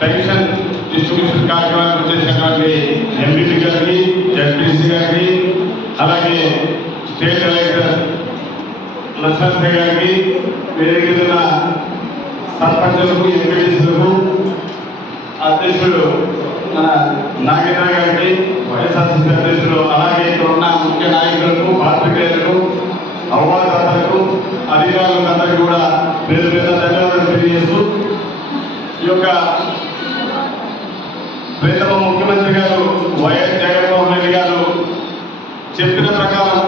Pension distribution కార్యక్రమానికి వచ్చేసినటువంటి MPP గారికి జడ్పీసీ గారికి అలాగే స్టేట్ కలెక్టర్ లక్ష్మణ్ గారికి వేదిక సర్పంచులకు ఎంపీటీసీలకు అధ్యక్షుడు మన నాగేంద్ర గారికి వైఎస్ఆర్సీసీ అధ్యక్షుడు అలాగే ఇక్కడ ఉన్న ముఖ్య నాయకులకు పాత్రికేయులకు అవ్వాదాతలకు అధికారులకు అందరికీ కూడా పేరు పేరు ధన్యవాదాలు తెలియజేస్తూ ఈ యొక్క ప్రీతమ ముఖ్యమంత్రి గారు వైఎస్ జగన్మోహన్ రెడ్డి గారు చెప్పిన ప్రకారం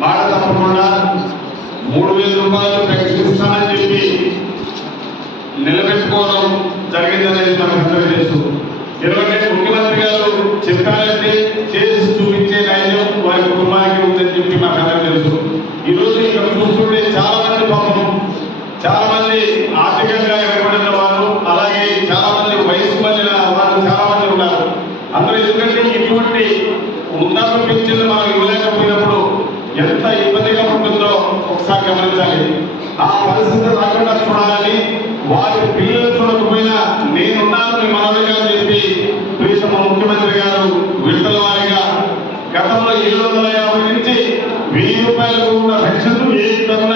మాట తప్పకుండా మూడు వేల రూపాయలు పెన్షన్ చెప్పి నిలబెట్టి జరిగిందనేది మనకు అందరికీ తెలుసు ఎందుకంటే ముఖ్యమంత్రి గారు చెప్పారంటే చేసి చూపించే నైజం వారి కుటుంబానికి ఉందని చెప్పి మాకు అందరికీ తెలుసు ఈరోజు ఇక్కడ చూస్తుంటే చాలా మంది పాపం చాలా మంది ఆర్థికంగా వెనుకబడిన వారు అలాగే చాలా మంది వయసు మళ్ళిన వారు చాలా మంది ఉన్నారు అందరూ ఎందుకంటే ఇటువంటి ఉన్నత పెన్షన్లు మనం ఇవ్వలేకపోయినప్పుడు ఎంత ఇబ్బందిగా ఉంటుందో ఒకసారి గమనించాలి ఆ పరిస్థితి రాకుండా చూడాలని వారి పిల్లలు చూడకపోయినా నేనున్నాను మీ చెప్పి ప్రీతమ ముఖ్యమంత్రి గారు విడుదల వారిగా గతంలో ఏడు వందల యాభై నుంచి వెయ్యి రూపాయలకు ఉన్న పెన్షన్ ఏ తరఫున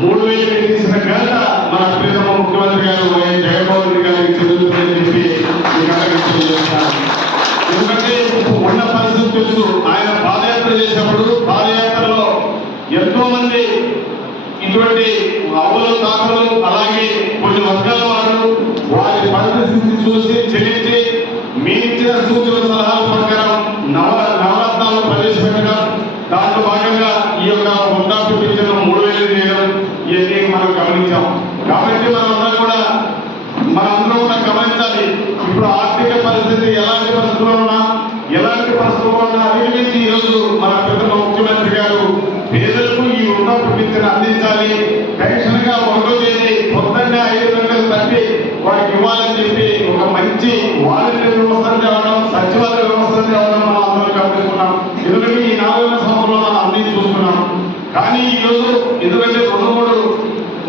మూడు వేలు పెట్టేసిన ఘనత మన ప్రీతమ ముఖ్యమంత్రి గారు వైఎస్ జగన్మోహన్ రెడ్డి గారికి చెందుతుందని చెప్పి ఎందుకంటే ఉన్న పరిస్థితి తెలుసు. ఆయన పాదయాత్ర చేసినప్పుడు పాదయాత్రలో ఎంతో మంది ఇటువంటి అవులు తాకలు అలాగే కొన్ని వర్గాల వారు వారి పరిస్థితిని చూసి చెల్లించి మీ ఇచ్చిన సూచన సలహాల ప్రకారం నవ నవరత్నాలు ప్రవేశపెట్టడం. దాంట్లో భాగంగా ఈ యొక్క వృద్ధాప్య పింఛను మూడు వేలు చేయడం ఇవన్నీ మనం గమనించాం. కాబట్టి మనం కూడా మనందరం కూడా గమనించాలి ఇప్పుడు ఆర్థిక పరిస్థితి ఎలాంటి పరిస్థితుల్లో ఉన్నా ఎలాంటి పరిస్థితుల్లో ఉన్నా అధిగమించి ఈరోజు మన పెద్ద ముఖ్యమంత్రి గారు పేదలకు ఈ వృద్ధాప్య పింఛను అందించాలి పెన్షన్గా ఒకటో తేదీ పొద్దున్నే ఐదు గంటలు తట్టి వారికి ఇవ్వాలని చెప్పి ఒక మంచి వాలంటీర్ వ్యవస్థను తేవడం సచివాలయ వ్యవస్థను తేవడం మనం అందరం గమనిస్తున్నాం ఎందుకంటే ఈ నాలుగు సంవత్సరంలో మనం అన్ని చూస్తున్నాం కానీ ఈరోజు ఎందుకంటే రెండు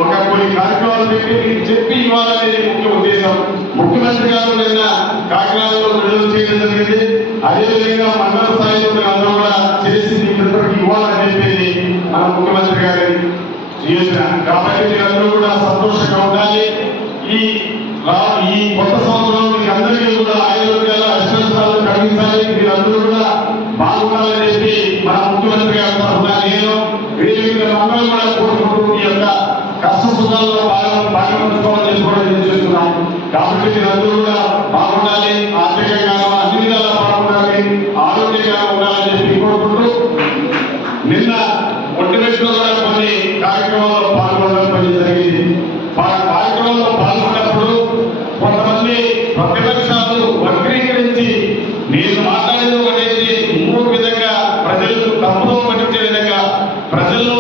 ఒక కొన్ని కార్యక్రమాలు పెట్టి మీకు చెప్పి ఇవ్వాలనేది ముఖ్య ఉద్దేశం. ముఖ్యమంత్రి గారు నిన్న కాకినాడలో విడుదల చేయడం జరిగింది. అదేవిధంగా మండల స్థాయిలో మీరు అందరూ కూడా చేసి మీకు అందరికీ ఇవ్వాలని చెప్పేది మన ముఖ్యమంత్రి గారి యోజన కాబట్టి మీరందరూ కూడా సంతోషంగా ఉండాలి. ఈ ఈ కొత్త సంవత్సరం మీకు అందరికీ కూడా ఆరోగ్యాల అశ్వస్థాలు కలిగించాలి మీరందరూ కూడా బాగుండాలని చెప్పి మన ముఖ్యమంత్రి గారి తరఫున నేను వేదిక అందరూ కూడా కోరుకుంటూ ఈ యొక్క కష్ట సుఖాల్లో భాగం భాగం చేసుకోవడం చేస్తున్నాం కాబట్టి మీరందరూ కూడా బాగుండాలి ఆర్థికంగా అన్ని విధాలా బాగుండాలి ఆరోగ్యంగా ఉండాలని చెప్పి కోరుకుంటూ నిన్న ఒంటిమిట్లో కూడా కొన్ని కార్యక్రమాల్లో పాల్గొనడం పని జరిగింది కార్యక్రమంలో పాల్గొన్నప్పుడు కొంతమంది ప్రతిపక్ష వక్రీకరించి నేను మాట్లాడేది ఒకటైతే ఇంకొక విధంగా ప్రజలకు తప్పుదో పట్టించే విధంగా ప్రజలను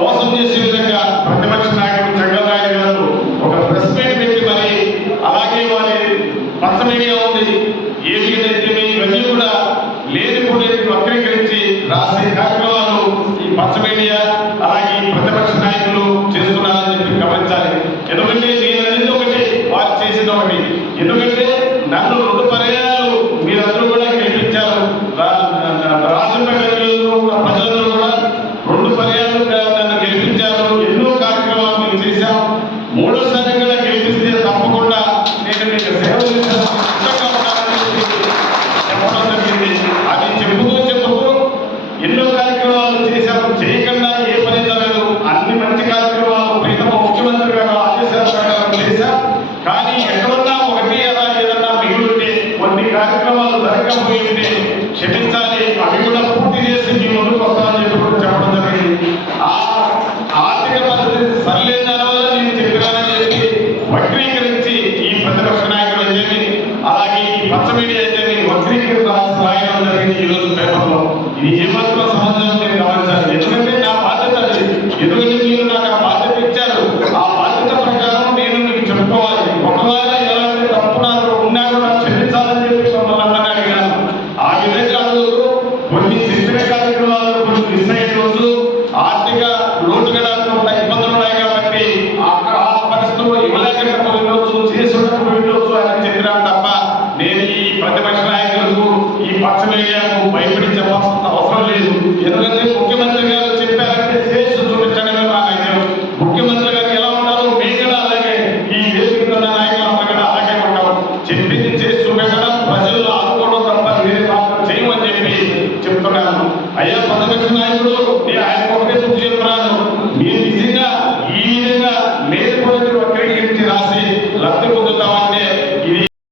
మోసం చేసే విధంగా ప్రతిపక్ష నాయకుడు చంద్రబాబు గారు ఒక ప్రెస్ మీట్ పెట్టి మరి అలాగే వారి పచ్చ మీడియా ఉంది ఏది ఏదైతే ఇవన్నీ కూడా లేనిపోతే వక్రీకరించి రాసే కార్యక్రమాలు ఈ పచ్చ మీడియా అలాగే ఈ ప్రతిపక్ష నాయకులు చేస్తున్నారని చెప్పి గమనించాలి. ఎందుకంటే నేను అనేది ఒకటి వారు చేసింది ఒకటి. ఎందుకంటే నన్ను రెండు పర్యాయాలు మీరందరూ కూడా గెలిపించారు. రా- ప్రజలందరూ కూడా రెండు పర్యాయాలు నన్ను గెలిపించారు. ఎన్నో కార్యక్రమాలు మేము చేశాం. మూడోసారి కూడా గెలిపిస్తే తప్పకుండా నేను మీకు సేవ చేశాను సిద్ధంగా ఉంటానని చెప్పి చెప్పడం జరిగింది అది చెప్పుతూ చెప్పుతూ ఎన్నో కార్యక్రమాలు చేశాం చేయకుండా ఏ పని జరగదు అన్ని మంచి కార్యక్రమాలు ప్రీతమ ముఖ్యమంత్రి గారు ఆదేశాల ప్రకారం చేశాం కానీ ఎక్కడున్నా ఒకటి అలా ఏదన్నా మిగిలితే కొన్ని కార్యక్రమాలు జరగకపోయి ఉంటే క్షమించాలి. అవి కూడా పూర్తి చేసి మీ ముందుకు వస్తానని చెప్పి చెప్పడం జరిగింది. ఆ ఆర్థిక పరిస్థితి సరిలేని దానివల్ల నేను చెప్పినానని చెప్పి వక్రీకరించి ఈ ప్రతిపక్ష నాయకులు అయితేమి అలాగే ఈ పచ్చ మీడియా అయితేమి వక్రీకరించి రాసి రాయడం జరిగింది ఈరోజు పేపర్లో. ఇది ఏమాత్రం అయ్యా పదవి నాయకుడు ఆయన ఒకటే పూజ చెప్పరాదు